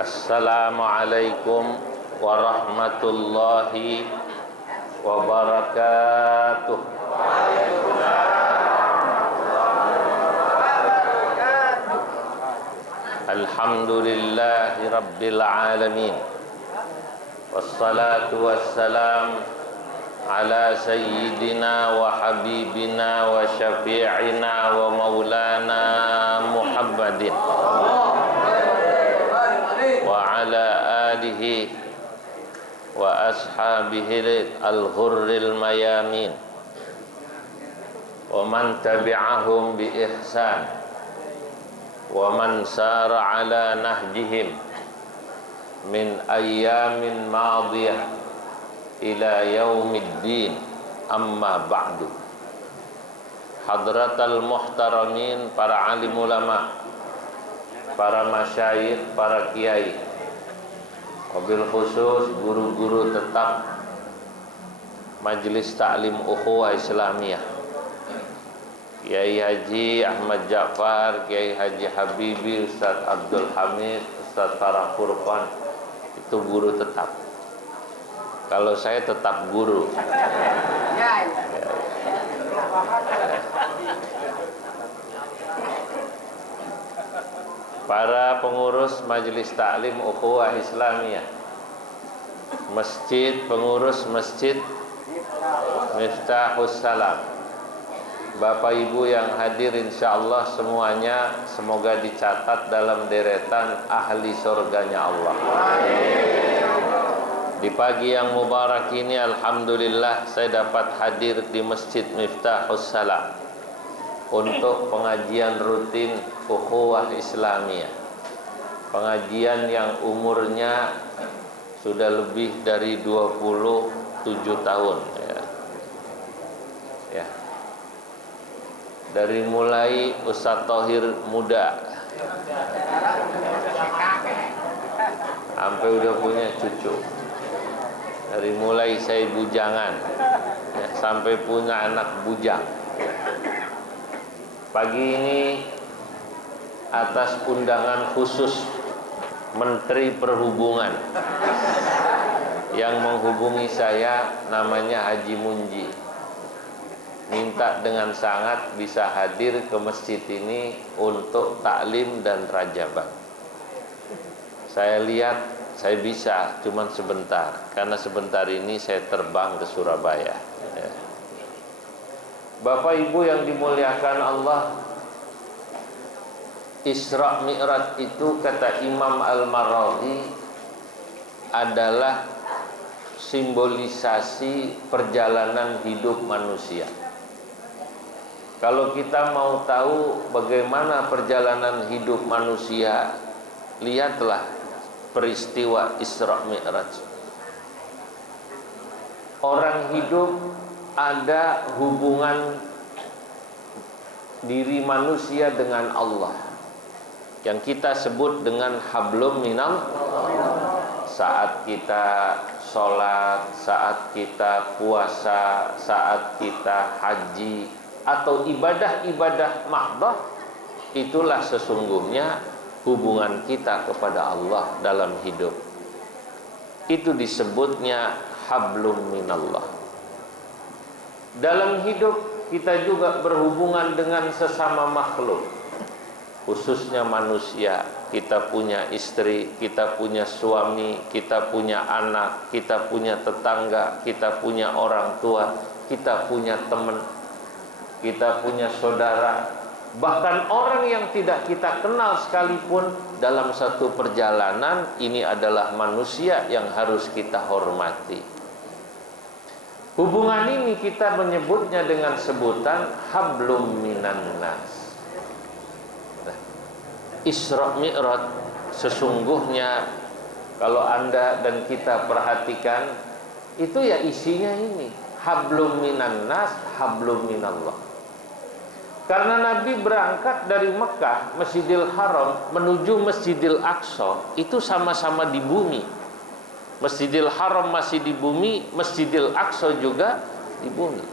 Assalamualaikum warahmatullahi wabarakatuh. Alhamdulillahi rabbil alamin. Wassalatu wassalam ala sayyidina wa habibina wa syafi'ina wa maulana Muhammadin wa ala alihi wa ashabihi al-ghurril mayamin wa man tabi'ahum bi ihsan wa man sara ala nahjihim min ayyamin madiyah ila yaumiddin, amma ba'du. Hadratal muhtaramin, para alim ulama, para masyayikh, para kiai, wabil khusus guru-guru tetap Majelis Ta'lim Ukhuwah Islamiyah, Kiai Haji Ahmad Ja'far, Kiai Haji Habibi, Ustaz Abdul Hamid, Ustaz Farah Furqan, itu guru tetap. Kalau saya tetap guru. Para pengurus Majelis Ta'lim Ukhuwah Islamiyah, masjid, pengurus masjid Miftahus Salam, Bapak Ibu yang hadir, insyaallah semuanya semoga dicatat dalam deretan ahli surganya Allah. Di pagi yang mubarak ini, alhamdulillah saya dapat hadir di Masjid Miftahus Salam untuk pengajian rutin Ukhuwah Islamiyah. Pengajian yang umurnya sudah lebih dari 27 tahun ya. Dari mulai Ustaz Thohir muda sampai udah punya cucu. Dari mulai saya bujangan ya, sampai punya anak bujang. Pagi ini atas undangan khusus Menteri Perhubungan yang menghubungi saya, namanya Haji Munji, minta dengan sangat bisa hadir ke masjid ini untuk taklim dan rajabah. Saya lihat saya bisa, cuman sebentar, karena sebentar ini saya terbang ke Surabaya ya. Bapak Ibu yang dimuliakan Allah, Isra Mi'raj itu kata Imam Al-Maraghi adalah simbolisasi perjalanan hidup manusia. Kalau kita mau tahu bagaimana perjalanan hidup manusia, lihatlah peristiwa Isra Mi'raj. Orang hidup ada hubungan diri manusia dengan Allah yang kita sebut dengan hablum minal. Saat kita sholat, saat kita puasa, saat kita haji atau ibadah-ibadah mahdah, itulah sesungguhnya hubungan kita kepada Allah dalam hidup. Itu disebutnya hablum minallah. Dalam hidup kita juga berhubungan dengan sesama makhluk, khususnya manusia. Kita punya istri, kita punya suami, kita punya anak, kita punya tetangga, kita punya orang tua, kita punya teman, kita punya saudara. Bahkan orang yang tidak kita kenal sekalipun, dalam satu perjalanan ini adalah manusia yang harus kita hormati. Hubungan ini kita menyebutnya dengan sebutan hablum minan nas. Isra Mi'raj sesungguhnya kalau Anda dan kita perhatikan, itu ya isinya ini, hablum minan nas, hablum minallah. Karena Nabi berangkat dari Mekah, Masjidil Haram, menuju Masjidil Aqsa, itu sama-sama di bumi. Masjidil Haram masih di bumi, Masjidil Aqsa juga di bumi.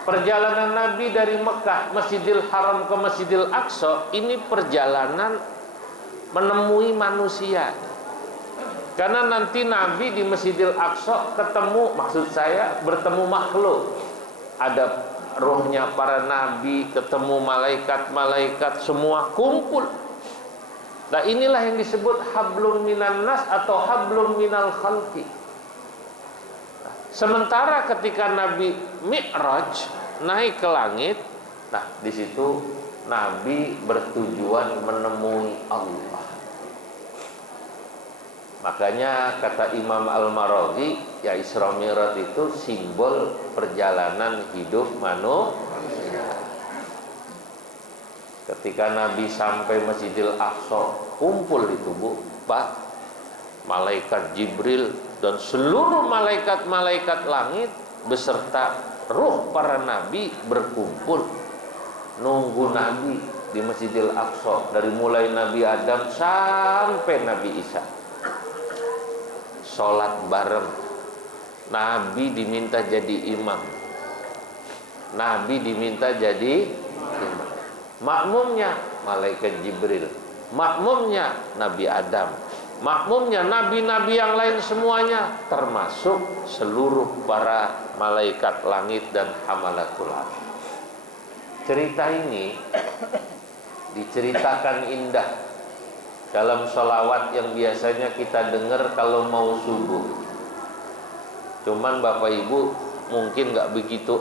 Perjalanan Nabi dari Mekah, Masjidil Haram ke Masjidil Aqsa, ini perjalanan menemui manusia. Karena nanti Nabi di Masjidil Aqsa ketemu, maksud saya bertemu makhluk. Ada rohnya para nabi, ketemu malaikat-malaikat, semua kumpul. Nah inilah yang disebut hablum minan nas atau hablum minal khalqi. Sementara ketika Nabi Mi'raj naik ke langit, nah di situ Nabi bertujuan menemui Allah. Makanya kata Imam Al-Maraghi, ya Isra Mi'raj itu simbol perjalanan hidup manusia. Ketika Nabi sampai Masjidil Aqsa, kumpul itu Pak, malaikat Jibril dan seluruh malaikat-malaikat langit beserta ruh para nabi berkumpul nunggu Nabi di Masjidil Aqsa, dari mulai Nabi Adam sampai Nabi Isa. Sholat bareng, Nabi diminta jadi imam, Nabi diminta jadi imam. Makmumnya malaikat Jibril, makmumnya Nabi Adam, makmumnya nabi-nabi yang lain semuanya, termasuk seluruh para malaikat langit dan hamalatul arsh. Cerita ini diceritakan indah dalam sholawat yang biasanya kita dengar kalau mau subuh. Cuman Bapak Ibu mungkin nggak begitu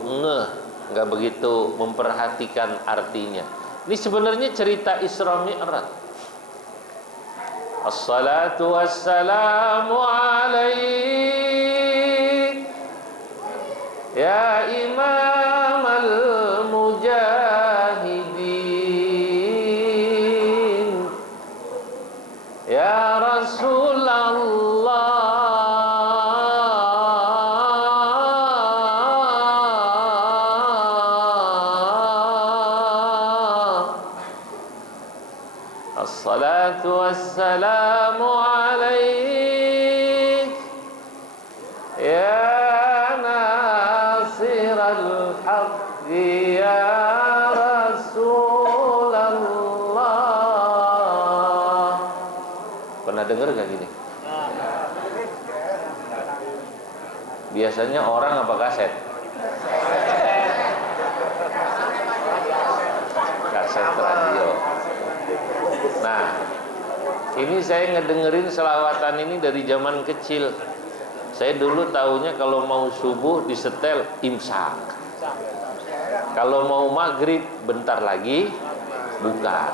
nggak begitu memperhatikan artinya. Ini sebenarnya cerita Isra Mi'raj. Assalatu wassalamu alaik ya imam al-mujahidin, ya Rasulullah, assalatu wassalamu alaik ya nasiral haqqi ya Rasulullah. Pernah dengar gak gini? Biasanya orang apa kaset? Kaset radio. Nah, ini saya ngedengerin selawatan ini dari zaman kecil. Saya dulu taunya kalau mau subuh disetel imsak, kalau mau maghrib bentar lagi buka.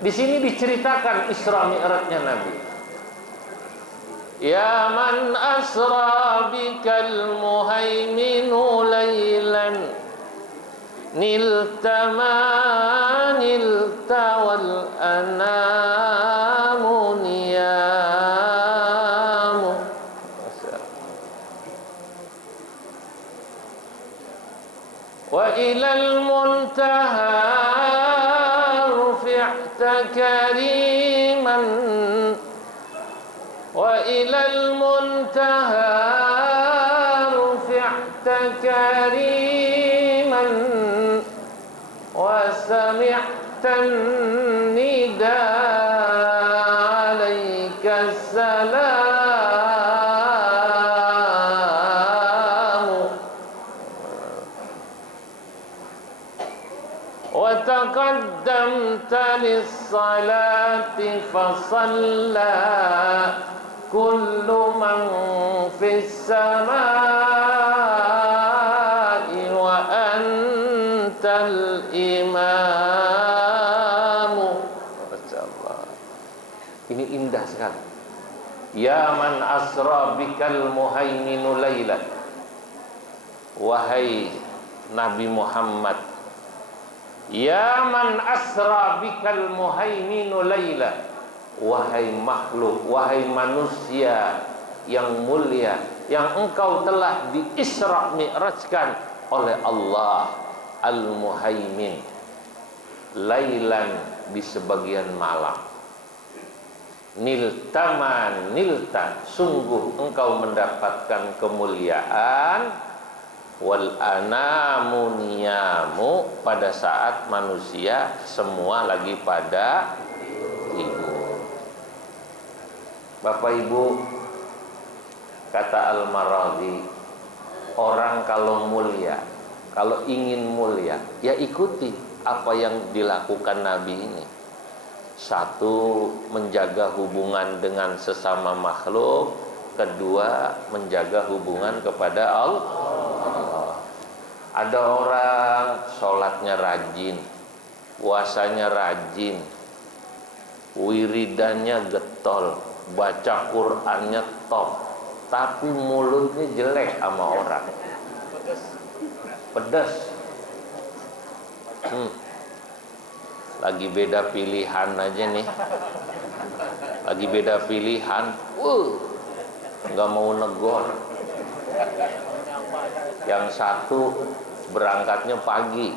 Di sini diceritakan Isra Mi'rajnya Nabi. Ya man asra bikal muhaiminu laylan nilta wal anamu niyamu. Wa ilal muntaha rufi'ta kariman wa ilal muntaha rufi'ta kariman wa sami'tan nida alaika salamu wa taqaddamta lis-salati fasalla kullu man fis samai wa antal imamu. Masyaallah. Ini indah sekali. Ya man asra bikal muhaiminu laila. Wahai Nabi Muhammad, ya man asra bikal muhaiminu laila. Wahai makhluk, wahai manusia yang mulia, yang engkau telah di-Isra Mi'rajkan oleh Allah Al-Muhaimin, lailan, di sebagian malam. Niltaman, nilta, sungguh engkau mendapatkan kemuliaan, wal anamu niyamu, pada saat manusia semua lagi pada tidur. Bapak Ibu, kata Al-Maradhi, orang kalau mulia, kalau ingin mulia, ya ikuti apa yang dilakukan Nabi ini. Satu, menjaga hubungan dengan sesama makhluk. Kedua, menjaga hubungan kepada Allah. Ada orang sholatnya rajin, puasanya rajin, wiridannya getol, baca Qur'annya top, tapi mulutnya jelek sama orang. Pedas. Lagi beda pilihan aja nih. Lagi beda pilihan, nggak mau negor. Yang satu berangkatnya pagi,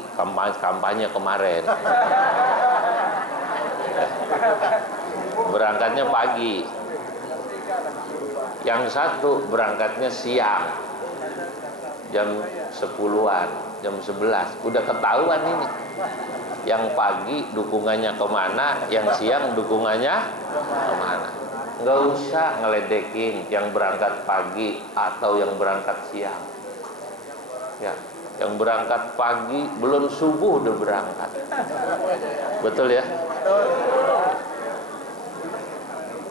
kampanye kemarin. Berangkatnya pagi. Yang satu berangkatnya siang, jam 10-an, jam 11. Udah ketahuan ini. Yang pagi dukungannya kemana, yang siang dukungannya kemana. Nggak usah ngeledekin yang berangkat pagi atau yang berangkat siang. Ya, yang berangkat pagi belum subuh udah berangkat. Betul ya?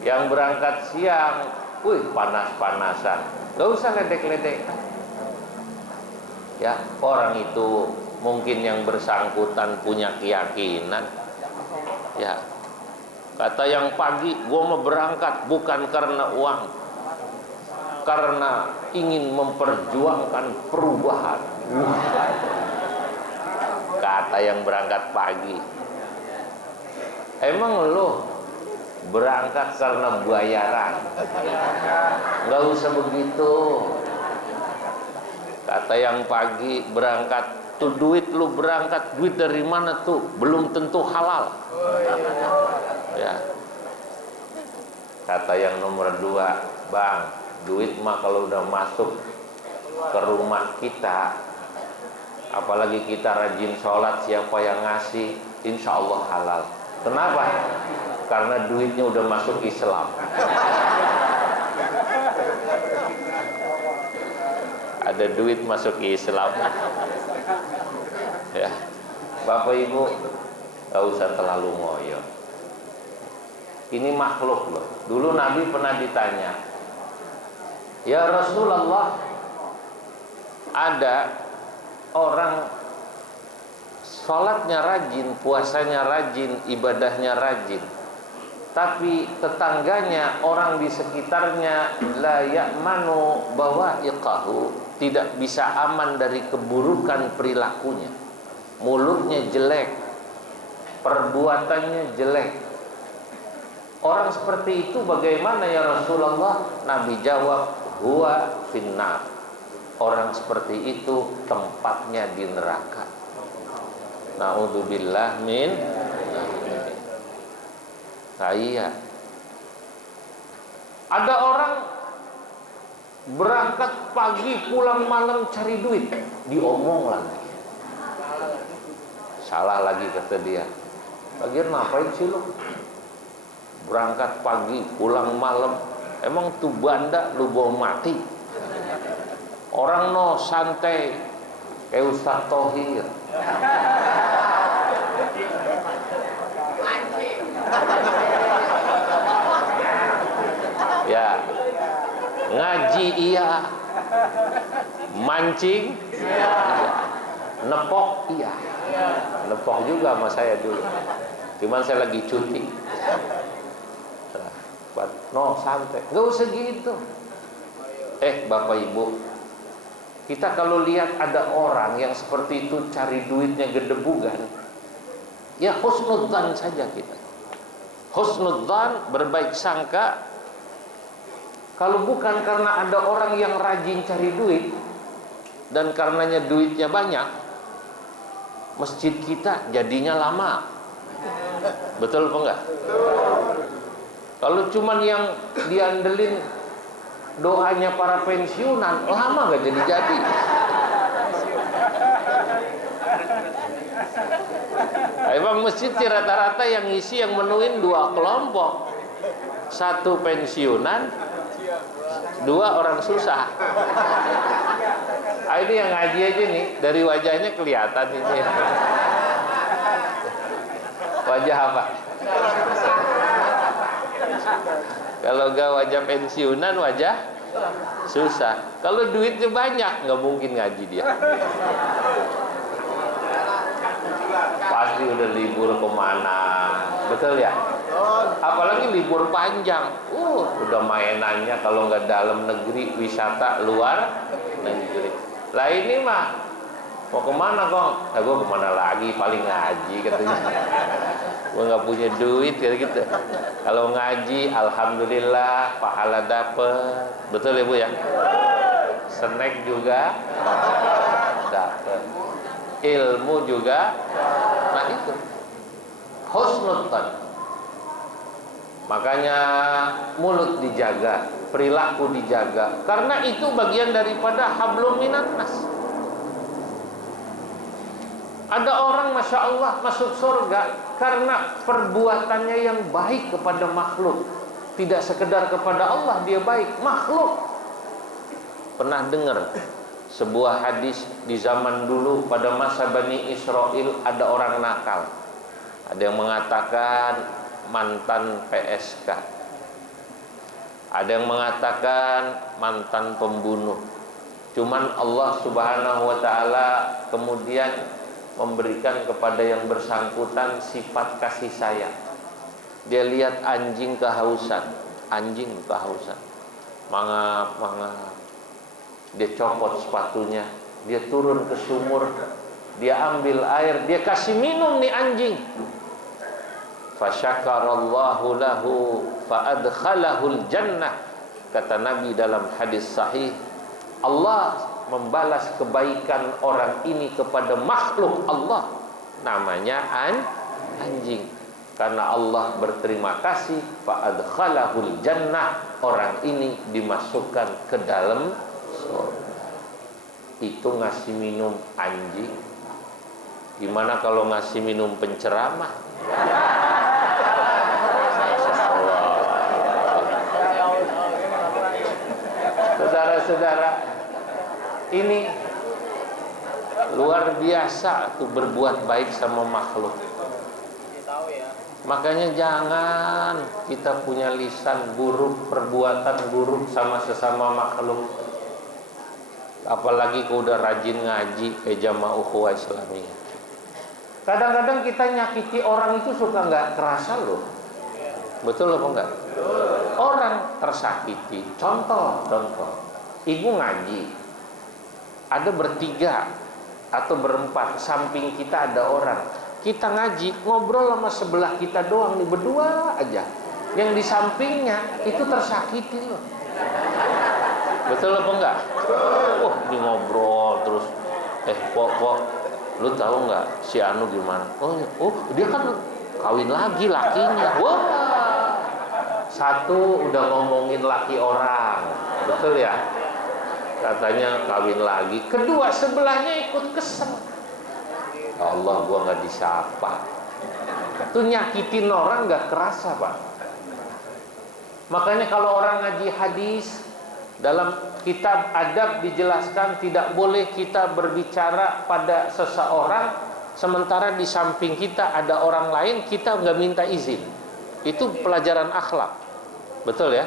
Yang berangkat siang, panas-panasan. Nggak usah ledek-ledek. Ya, orang itu mungkin yang bersangkutan punya keyakinan. Ya, kata yang pagi, gua mau berangkat bukan karena uang, karena ingin memperjuangkan perubahan. Kata yang berangkat pagi, emang lo berangkat karena bayaran? Nggak usah begitu. Kata yang pagi berangkat, tuh duit lu berangkat, duit dari mana tuh? Belum tentu halal. Ya. Kata yang nomor 2, bang, duit mah kalau udah masuk ke rumah kita, apalagi kita rajin sholat, siapa yang ngasih, insya Allah halal. Kenapa? Karena duitnya udah masuk Islam. Ada duit masuk Islam. Ya, Bapak Ibu, gak usah terlalu ngoyo. Ini makhluk loh. Dulu Nabi pernah ditanya, ya Rasulullah, ada orang sholatnya rajin, puasanya rajin, ibadahnya rajin, tapi tetangganya, orang di sekitarnya, la ya'manu bawa'iqahu, tidak bisa aman dari keburukan perilakunya. Mulutnya jelek, perbuatannya jelek. Orang seperti itu bagaimana ya Rasulullah? Nabi jawab, huwa finnar. Orang seperti itu tempatnya di neraka. Na'udzubillah min. Iya. Ada orang berangkat pagi pulang malam cari duit, diomong lagi. Salah lagi kata dia. Lagian ngapain sih lo? Berangkat pagi pulang malam, emang tuh banda lu bawa mati? Orang no santai kayak Ustaz Thohir. Ya, ngaji iya, mancing iya, nepok iya, nepok juga sama saya dulu. Cuman saya lagi cuti. No santai, nggak usah gitu. Bapak Ibu, kita kalau lihat ada orang yang seperti itu cari duitnya gedebugan, ya husnudzan saja kita. Husnudzan, berbaik sangka. Kalau bukan karena ada orang yang rajin cari duit dan karenanya duitnya banyak, masjid kita jadinya lama. Betul apa enggak? Kalau cuman yang diandelin doanya para pensiunan, lama enggak jadi-jadi. Emang masjid rata-rata yang ngisi, yang menuin 2 kelompok. Satu pensiunan, dua orang susah. Ini yang ngaji aja nih, dari wajahnya kelihatan ini. Wajah apa? Kalau gak wajah pensiunan, wajah susah. Kalau duitnya banyak, nggak mungkin ngaji dia. Pasti udah libur kemana, betul ya? Apalagi libur panjang, udah mainannya kalau nggak dalam negeri, wisata luar negeri. Lah ini mah mau kemana kong? Nah, gue kemana lagi? Paling ngaji katanya. Gue nggak punya duit kayak gitu. Kalau ngaji, alhamdulillah pahala dapet, betul ya bu ya? Snack juga dapet, ilmu juga. Nah itu husnudzon. Makanya mulut dijaga, perilaku dijaga, karena itu bagian daripada hablum minan nas. Ada orang Masya Allah masuk surga karena perbuatannya yang baik kepada makhluk. Tidak sekedar kepada Allah dia baik, makhluk. Pernah dengar sebuah hadis di zaman dulu pada masa Bani Israel, ada orang nakal. Ada yang mengatakan mantan PSK, ada yang mengatakan mantan pembunuh. Cuman Allah Subhanahu wa ta'ala kemudian memberikan kepada yang bersangkutan sifat kasih sayang. Dia lihat anjing kehausan, mangap. Dia copot sepatunya, dia turun ke sumur, dia ambil air, dia kasih minum nih anjing. Fasyakarallahu lahu fa'adkhalahul jannah. Kata Nabi dalam hadis sahih, Allah membalas kebaikan orang ini kepada makhluk Allah, namanya anjing. Karena Allah berterima kasih, fa'adkhalahul jannah, orang ini dimasukkan ke dalam surga. Itu ngasih minum anjing. Gimana kalau ngasih minum penceramah? Saudara-saudara, ini luar biasa tuh berbuat baik sama makhluk. Makanya jangan kita punya lisan buruk, perbuatan buruk sama sesama makhluk. Apalagi kalau udah rajin ngaji ke jamaah ukhuwah Islamiyah. Kadang-kadang kita nyakiti orang itu suka nggak kerasa loh. Betul apa enggak? Orang tersakiti. Contoh. Ibu ngaji, ada bertiga atau berempat, samping kita ada orang. Kita ngaji, ngobrol sama sebelah kita doang nih, berdua aja. Yang di sampingnya itu tersakiti loh. Betul apa enggak? Ini ngobrol terus. Pok, lu tahu nggak si Anu gimana? Dia kan kawin lagi lakinya. Wah, satu udah ngomongin laki orang, betul ya? Katanya kawin lagi. Kedua sebelahnya ikut kesel. Allah, gua nggak disapa. Itu nyakitin orang nggak kerasa, Pak. Makanya kalau orang ngaji hadis, dalam kitab adab dijelaskan tidak boleh kita berbicara pada seseorang sementara di samping kita ada orang lain, kita nggak minta izin. Itu pelajaran akhlak, betul ya?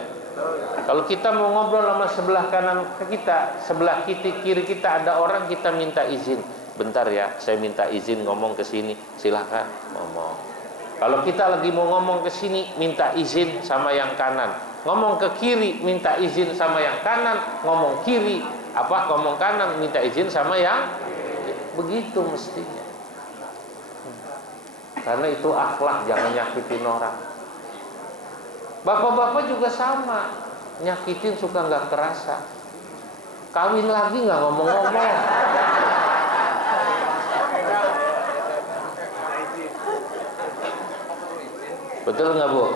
Kalau kita mau ngobrol sama sebelah kanan kita, sebelah kiri kita ada orang, kita minta izin. Bentar ya, saya minta izin ngomong ke sini, silakan ngomong. Kalau kita lagi mau ngomong ke sini, minta izin sama yang kanan. Ngomong ke kiri, minta izin sama yang kanan. Ngomong kanan, minta izin sama yang begitu mestinya. Karena itu akhlak, jangan nyakitin orang. Bapak-bapak juga sama, nyakitin suka nggak kerasa. Kawin lagi nggak ngomong-ngomong. Betul nggak Bu?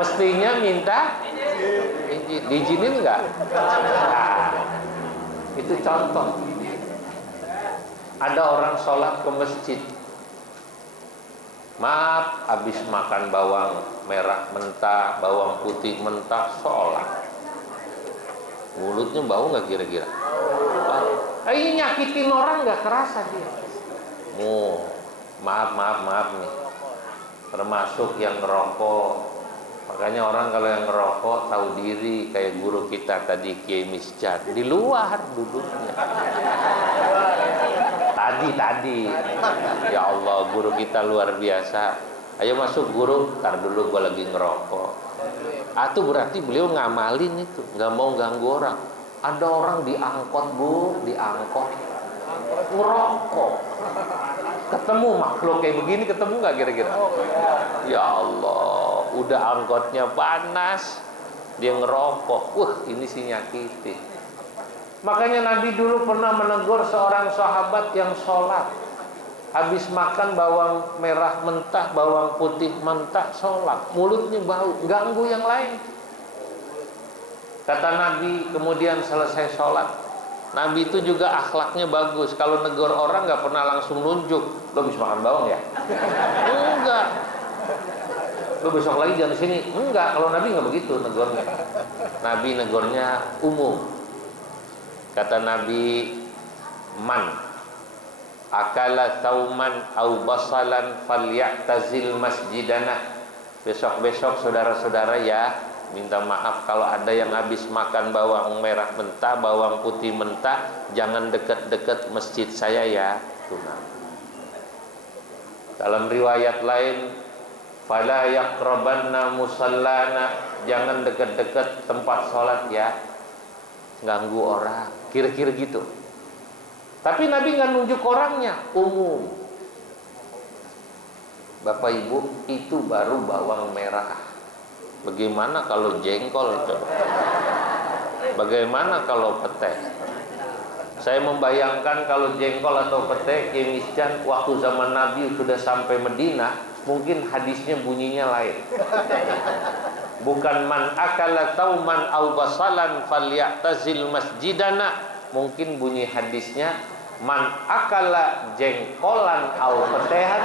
Mestinya minta diizinin nggak? Nah, itu contoh. Ada orang sholat ke masjid, Maaf, habis makan bawang merah mentah, bawang putih mentah, sholat. Mulutnya bau nggak kira-kira? Ini nyakitin orang nggak kerasa dia. Maaf nih. Termasuk yang ngerokok. Makanya orang kalau yang ngerokok tahu diri, kayak guru kita tadi Kiai Misjan, di luar duduknya. Tadi. Ya Allah, guru kita luar biasa. Ayo masuk guru, ntar dulu gua lagi ngerokok. Itu berarti beliau ngamalin itu, nggak mau ganggu orang. Ada orang diangkot bu, diangkot ngerokok. Ketemu makhluk kayak begini, ketemu nggak kira-kira? Ya Allah, udah angkotnya panas, dia ngerokok. Ini sih nyakitin. Makanya Nabi dulu pernah menegur seorang sahabat yang sholat. Habis makan bawang merah mentah, bawang putih mentah, sholat. Mulutnya bau, ganggu yang lain. Kata Nabi, kemudian selesai sholat, Nabi itu juga akhlaknya bagus. Kalau negur orang gak pernah langsung nunjuk, lo habis makan bawang ya? Enggak. Lo besok lagi jangan sini. Enggak, kalau Nabi gak begitu negurnya. Nabi negurnya umum. Kata Nabi, man akala sauman au basalan falyatazil masjidana. Besok-besok saudara-saudara ya, minta maaf kalau ada yang habis makan bawang merah mentah, bawang putih mentah, jangan dekat-dekat masjid saya ya. Dalam riwayat lain, fala yaqrabanna musallana, jangan dekat-dekat tempat sholat ya, ganggu orang. Kira-kira gitu. Tapi Nabi nggak nunjuk orangnya, umum. Bapak Ibu, itu baru bawang merah. Bagaimana kalau jengkol coba? Bagaimana kalau pete? Saya membayangkan kalau jengkol atau pete, Kimiscan waktu zaman Nabi sudah sampai Medina, mungkin hadisnya bunyinya lain. Bukan man akala tauman au basalan falyatazil masjidana. Mungkin bunyi hadisnya man akala jengkolan au petehan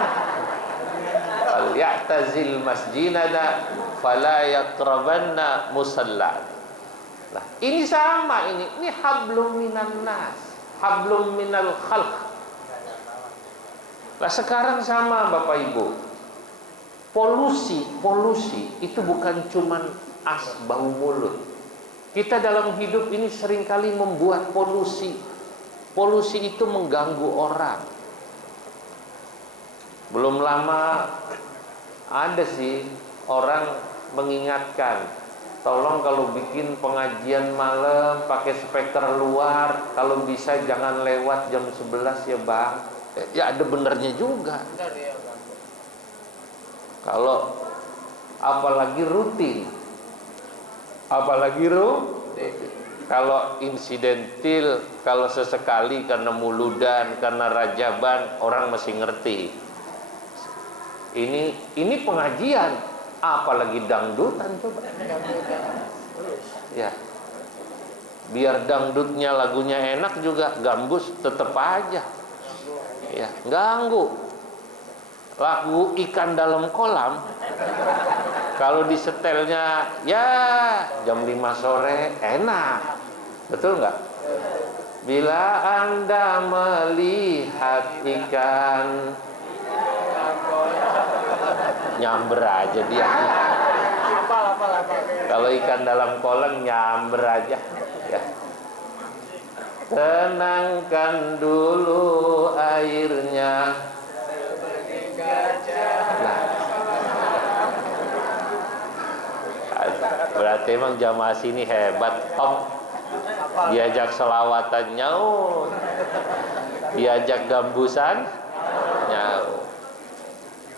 falyatazil masjidana fala yaqrabanna musalla. Nah, ini sama ini hablum minan nas, hablum minal khalq. Nah, sekarang sama Bapak Ibu. Polusi itu bukan cuman bau mulut. Kita dalam hidup ini seringkali membuat polusi. Polusi itu mengganggu orang. Belum lama ada sih orang mengingatkan, tolong kalau bikin pengajian malam pakai speaker luar, kalau bisa jangan lewat jam 11 ya Bang. Ya ada benernya juga. Kalau apalagi rutin. Kalau insidentil, kalau sesekali karena muludan, karena rajaban, orang masih ngerti. Ini pengajian, apalagi dangdutan coba. Ya. Biar dangdutnya lagunya enak juga gambus tetep aja. Ya, ganggu. Lagu ikan dalam kolam, kalau disetelnya ya jam 5 sore enak, betul nggak? Bila Anda melihat ikan, nyamber aja dia. Kalau ikan dalam kolam nyamber aja. Ya. Tenangkan dulu airnya. Nah, berarti emang jamaah sini hebat, top. Diajak selawatan nyaut, diajak gambusan nyaut.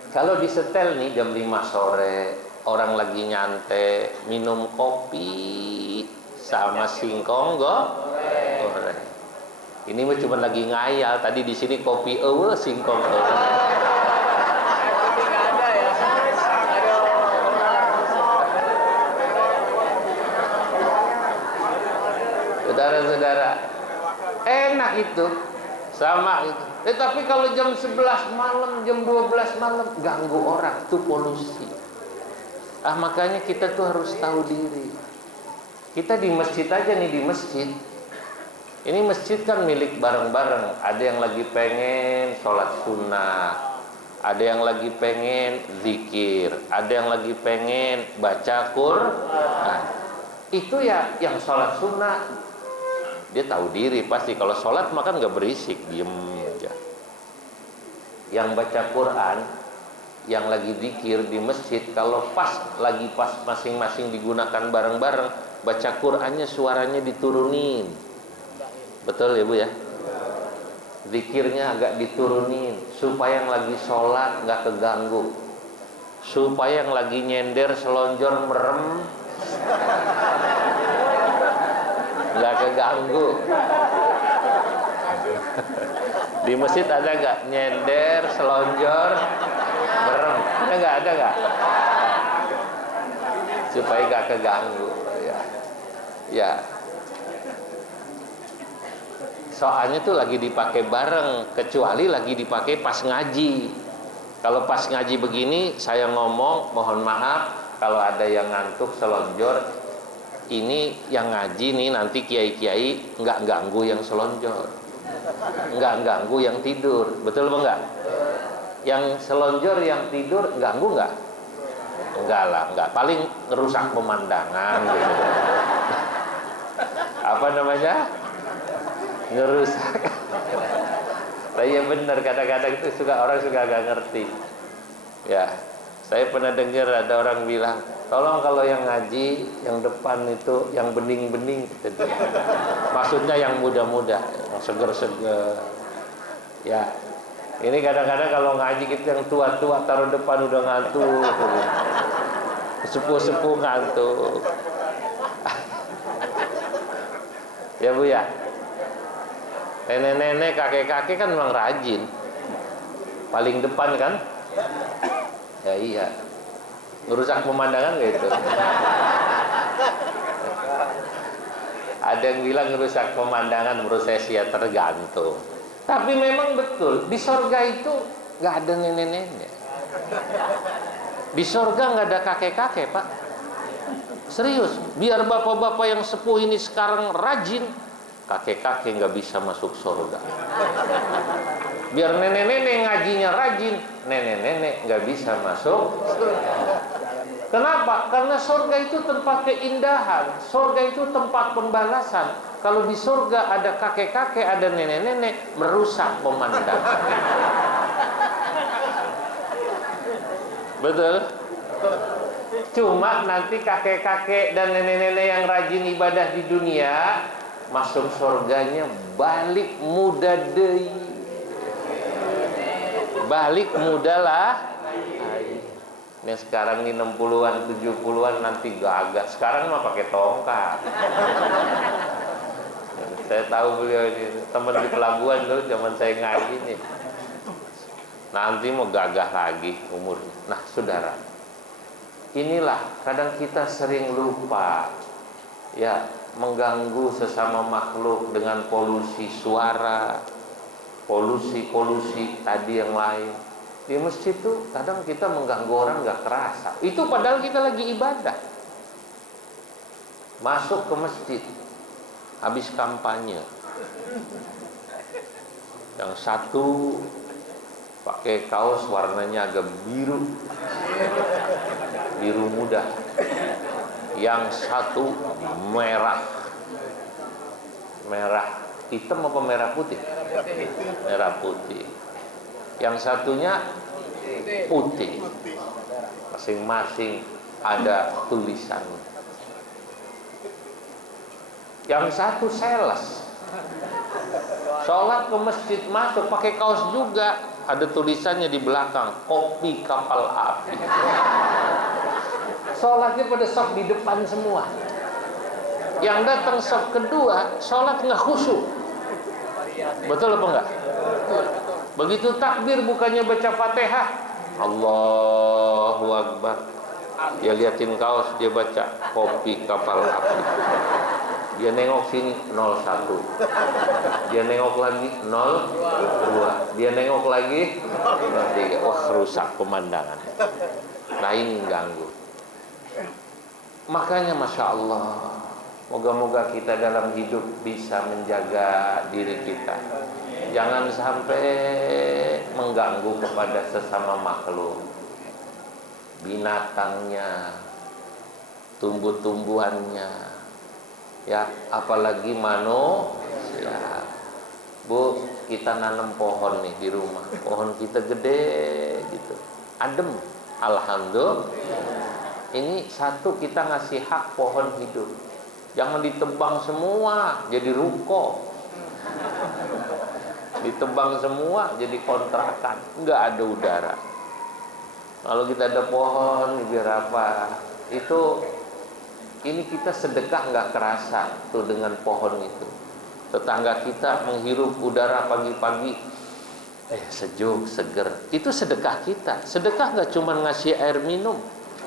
Kalau disetel nih jam 5 sore, orang lagi nyantai minum kopi sama singkong goreng. Ini mah cuma lagi ngayal. Tadi di sini kopi singkong Saudara-saudara, enak itu. Sama itu. Tapi kalau jam 11 malam, jam 12 malam ganggu orang, itu polusi. Makanya kita tuh harus tahu diri. Kita di masjid aja nih, di masjid. Ini masjid kan milik bareng-bareng. Ada yang lagi pengen sholat sunnah, ada yang lagi pengen zikir, ada yang lagi pengen baca Quran. Itu ya yang sholat sunnah, dia tahu diri pasti. Kalau sholat makan nggak berisik, diem aja. Yang baca Quran, yang lagi zikir di masjid, kalau pas masing-masing digunakan bareng-bareng, baca Qurannya suaranya diturunin. Betul ya Bu ya? Zikirnya agak diturunin supaya yang lagi sholat nggak keganggu, supaya yang lagi nyender selonjor merem nggak keganggu. Di masjid ada nggak nyender selonjor merem? Ada nggak? Supaya nggak keganggu ya. Soalnya tuh lagi dipakai bareng, kecuali lagi dipakai pas ngaji. Kalau pas ngaji begini, saya ngomong, mohon maaf kalau ada yang ngantuk selonjor. Ini yang ngaji nih, nanti kiai-kiai nggak ganggu yang selonjor, nggak ganggu yang tidur, betul apa enggak? Yang selonjor, yang tidur ganggu nggak? Enggak lah, enggak. Paling ngerusak pemandangan gitu. Apa namanya? Ngerusak. Tapi ya benar, kadang-kadang itu orang suka gak ngerti. Ya, saya pernah dengar ada orang bilang, tolong kalau yang ngaji, yang depan itu yang bening-bening gitu. Maksudnya yang muda-muda, yang seger-seger. Ya, ini kadang-kadang kalau ngaji kita yang tua-tua taruh depan udah ngantuk gitu. Sepuh-sepuh ngantuk. Ya Bu ya, nenek-nenek, kakek-kakek kan memang rajin, paling depan kan? Ya iya, ngerusak pemandangan gitu. Ada yang bilang ngerusak pemandangan, menurut saya sih ya tergantung. Tapi memang betul, di sorga itu nggak ada nenek-nenek. Di sorga nggak ada kakek-kakek Pak. Serius, biar bapak-bapak yang sepuh ini sekarang rajin, kakek-kakek nggak bisa masuk surga. Biar nenek-nenek ngajinya rajin, nenek-nenek nggak bisa masuk surga. Kenapa? Karena surga itu tempat keindahan, surga itu tempat pembalasan. Kalau di surga ada kakek-kakek, ada nenek-nenek, merusak pemandangan. Betul? Cuma nanti kakek-kakek dan nenek-nenek yang rajin ibadah di dunia masuk surganya balik muda deui. Balik muda lah. Ini sekarang ini 60-an, 70-an nanti gagah. Sekarang mah pakai tongkat. Saya tahu beliau ini teman di pelabuhan dulu zaman saya ngaji nih. Nanti mau gagah lagi umurnya. Nah, saudara, inilah kadang kita sering lupa ya, mengganggu sesama makhluk dengan polusi suara, polusi tadi yang lain. Di masjid tuh kadang kita mengganggu orang nggak kerasa. Itu padahal kita lagi ibadah. Masuk ke masjid habis kampanye, yang satu pakai kaos warnanya agak biru muda, yang satu merah hitam apa merah putih? Merah putih. Yang satunya putih. Masing-masing ada tulisan. Yang satu sales, sholat ke masjid masuk pakai kaos juga, ada tulisannya di belakang, kopi kapal api. Sholatnya pada saf di depan semua. Yang datang saf kedua, sholat nggak khusyuk. Betul apa enggak? Begitu takbir bukannya baca Fatihah, Allahu Akbar. Dia liatin kaos, dia baca kopi kapal api. Dia nengok sini 01. Dia nengok lagi 02. Dia nengok lagi 03. Wah, rusak pemandangan. Nah, ini ganggu. Makanya Masya Allah, moga-moga kita dalam hidup bisa menjaga diri kita. Jangan sampai mengganggu kepada sesama makhluk, binatangnya, tumbuh-tumbuhannya, ya, apalagi manusia. Bu, kita nanam pohon nih di rumah. Pohon kita gede gitu, adem. Alhamdulillah. Ini satu, kita ngasih hak pohon hidup. Jangan ditebang semua jadi ruko. Ditebang semua jadi kontrakan, enggak ada udara. Kalau kita ada pohon biar apa? Ini kita sedekah nggak kerasa tuh dengan pohon itu. Tetangga kita menghirup udara pagi-pagi, sejuk, seger. Itu sedekah kita. Sedekah nggak cuma ngasih air minum.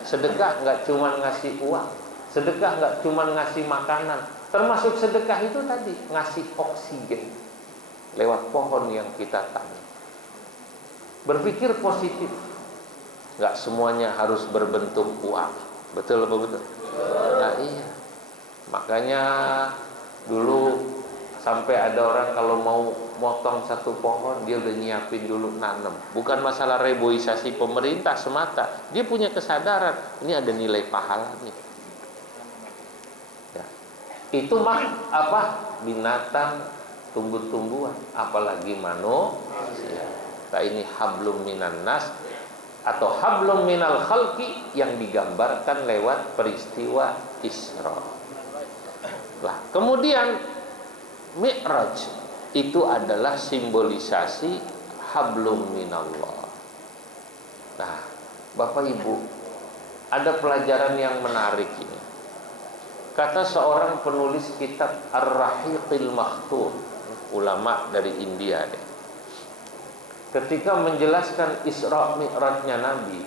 Sedekah nggak cuma ngasih uang. Sedekah nggak cuma ngasih makanan. Termasuk sedekah itu tadi, ngasih oksigen lewat pohon yang kita tanam. Berpikir positif. Nggak semuanya harus berbentuk uang. Betul apa betul? Nah iya. Makanya dulu sampai ada orang kalau mau motong satu pohon, dia udah nyiapin dulu nanam. Bukan masalah reboisasi pemerintah semata. Dia punya kesadaran, ini ada nilai pahalanya. Ya. Itu mah apa? Binatang, tumbuh-tumbuhan, apalagi manusia. Nah, ini hablum minan nas atau hablum minal khalqi yang digambarkan lewat peristiwa Isra. Lah, kemudian Mi'raj itu adalah simbolisasi hablum minallah. Nah, Bapak Ibu, ada pelajaran yang menarik ini. Kata seorang penulis kitab Ar-Rahiqil Makhtum, ulama dari India deh. Ketika menjelaskan Isra Mi'rajnya Nabi,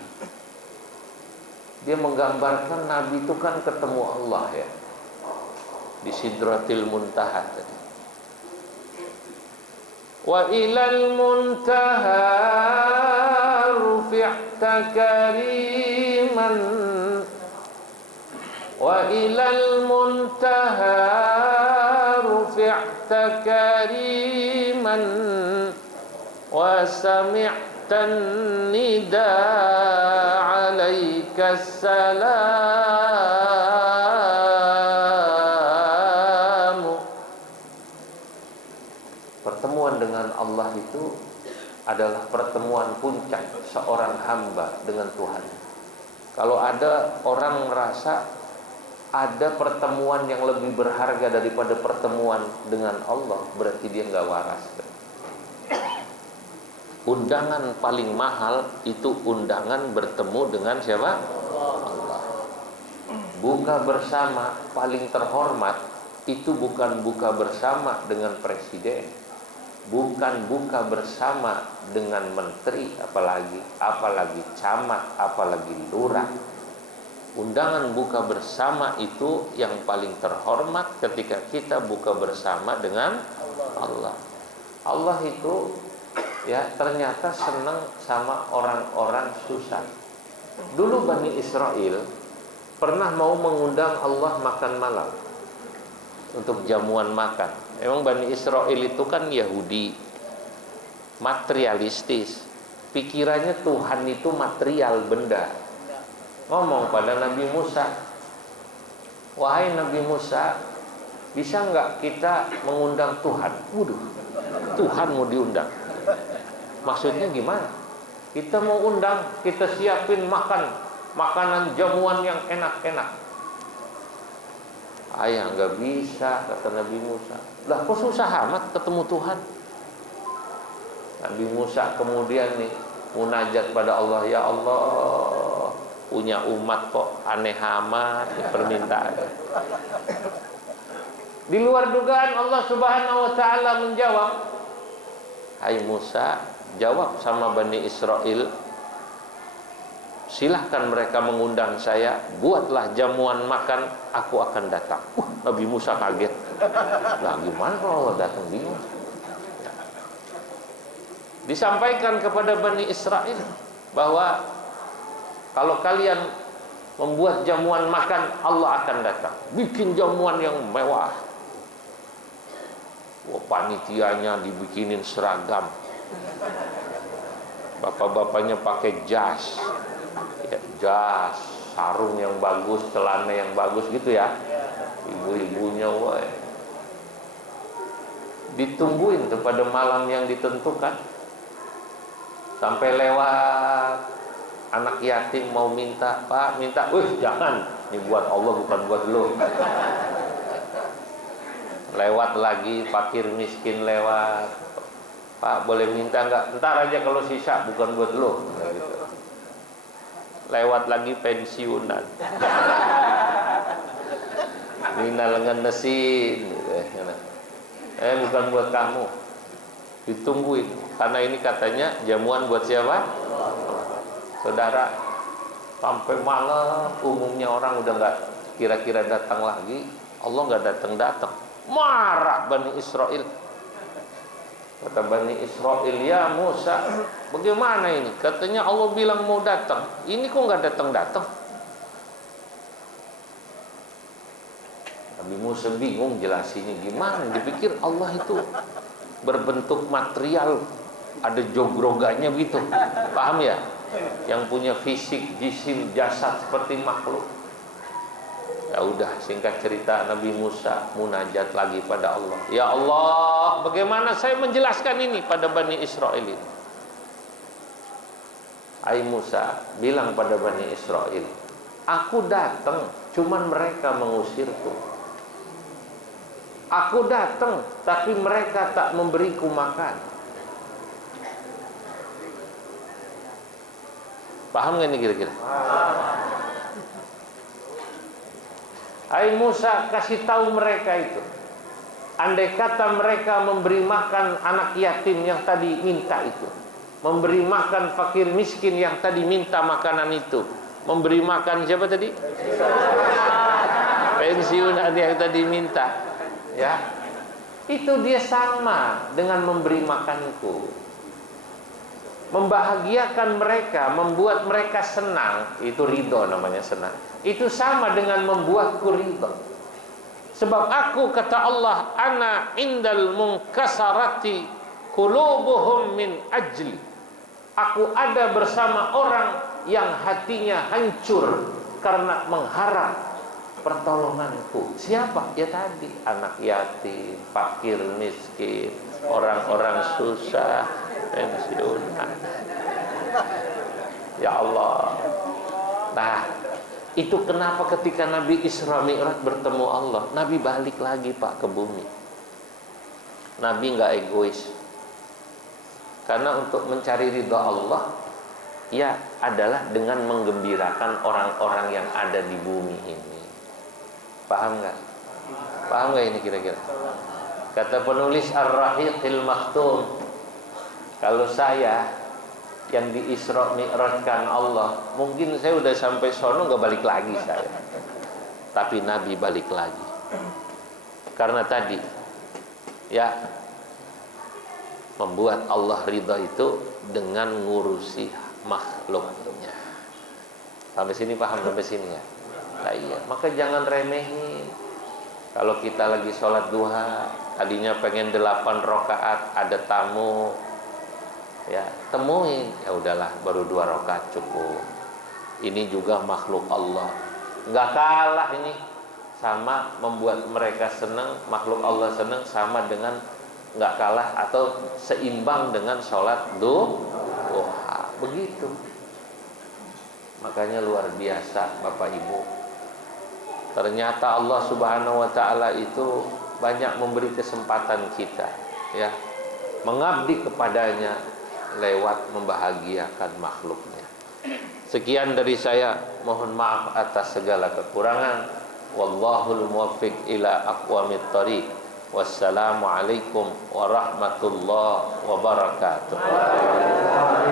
dia menggambarkan Nabi itu kan ketemu Allah ya, di Sidratil Muntaha tadi. Wa ilal muntaha rufi'ta kariman, wa ilal muntaha rufi'ta kariman, wa sami'tan nida alaika salam. Pertemuan dengan Allah itu adalah pertemuan puncak seorang hamba dengan Tuhan. Kalau ada orang merasa ada pertemuan yang lebih berharga daripada pertemuan dengan Allah, berarti dia nggak waras. Undangan paling mahal itu undangan bertemu dengan siapa? Allah. Buka bersama paling terhormat itu bukan buka bersama dengan presiden, bukan buka bersama dengan menteri, apalagi camat, apalagi lurah. Undangan buka bersama itu yang paling terhormat ketika kita buka bersama dengan Allah. Allah itu ya ternyata senang sama orang-orang susah. Dulu Bani Israel pernah mau mengundang Allah makan malam untuk jamuan makan. Emang Bani Israel itu kan Yahudi, materialistis. Pikirannya Tuhan itu material, benda. Ngomong pada Nabi Musa, wahai Nabi Musa, bisa nggak kita mengundang Tuhan? Waduh, Tuhan mau diundang. Maksudnya gimana? Kita mau undang, kita siapin makanan jamuan yang enak-enak. Ayah nggak bisa, kata Nabi Musa. Lah kok susah amat ketemu Tuhan? Nabi Musa kemudian nih munajat pada Allah, ya Allah, punya umat kok aneh amat permintaannya. Di luar dugaan Allah Subhanahu wa taala menjawab, hai Musa, jawab sama Bani Israel, silahkan mereka mengundang saya, buatlah jamuan makan, aku akan datang. Nabi Musa kaget. Nah, gimana kalau Allah datang, bingung. Disampaikan kepada Bani Israel bahwa kalau kalian membuat jamuan makan, Allah akan datang. Bikin jamuan yang mewah. Wah, panitianya dibikinin seragam. Bapak-bapaknya pakai jas, ya, jas, sarung yang bagus, celana yang bagus gitu ya. Ibu-ibunya, wah, ditungguin tuh pada malam yang ditentukan. Sampai lewat anak yatim mau minta, Pak, minta, jangan, ini buat Allah bukan buat lo. Lewat lagi fakir miskin lewat, Pak, boleh minta enggak? Ntar aja kalau sisa, bukan buat lo. Gitu. Lewat lagi pensiunan, minal ngenesin, bukan buat kamu. Ditungguin, karena ini katanya jamuan buat siapa? Saudara, sampai malam umumnya orang udah nggak kira-kira datang lagi, Allah nggak datang. Marah Bani Israel. Kata Bani Israel, ya Musa, bagaimana ini? Katanya Allah bilang mau datang, ini kok nggak datang. Nabi Musa bingung jelasinnya gimana. Dipikir Allah itu berbentuk material, ada jogroganya gitu, paham ya? Yang punya fisik, jisim, jasad seperti makhluk. Ya udah, singkat cerita Nabi Musa munajat lagi pada Allah. Ya Allah, bagaimana saya menjelaskan ini pada Bani Israel ini? Hai Musa, bilang pada Bani Israel, aku datang, cuman mereka mengusirku. Aku datang, tapi mereka tak memberiku makan. Paham gak ini kira-kira? Hai Musa, kasih tahu mereka itu. Andai kata mereka memberi makan anak yatim yang tadi minta itu, memberi makan fakir miskin yang tadi minta makanan itu, memberi makan siapa tadi? Pensiunan yang tadi minta. Ya, itu dia sama dengan memberi makanku, membahagiakan mereka, membuat mereka senang. Itu ridho namanya, senang. Itu sama dengan membuatku ridho. Sebab aku, kata Allah, ana indal munkasarati qulubuhum min ajli. Aku ada bersama orang yang hatinya hancur karena mengharap pertolonganku. Siapa? Ya tadi, anak yatim, fakir miskin, orang-orang susah, pensiunan. Ya Allah. Nah, itu kenapa ketika Nabi Isra Mi'raj bertemu Allah, Nabi balik lagi Pak ke bumi. Nabi nggak egois. Karena untuk mencari ridha Allah, ya adalah dengan menggembirakan orang-orang yang ada di bumi ini. Paham nggak? Paham nggak ini kira-kira? Kata penulis Ar-Rahiqil Makhtum, kalau saya yang di Isra Mi'rajkan Allah, mungkin saya udah sampai sono nggak balik lagi saya. Tapi Nabi balik lagi. Karena tadi, ya, membuat Allah ridha itu dengan ngurusi makhluknya. Sampai sini paham sampai sini ya? Nah, iya, maka jangan remehin. Kalau kita lagi sholat duha, tadinya pengen 8 rakaat, ada tamu, ya temuin. Ya udahlah, baru 2 rakaat cukup. Ini juga makhluk Allah, nggak kalah ini sama membuat mereka senang. Makhluk Allah senang sama dengan nggak kalah atau seimbang dengan sholat duha. Begitu. Makanya luar biasa Bapak Ibu. Ternyata Allah Subhanahu wa ta'ala itu banyak memberi kesempatan kita, ya, mengabdi kepadanya lewat membahagiakan makhluknya. Sekian dari saya, mohon maaf atas segala kekurangan. Wallahul muwaffiq ila aqwamit thariq. Wassalamualaikum warahmatullahi wabarakatuh.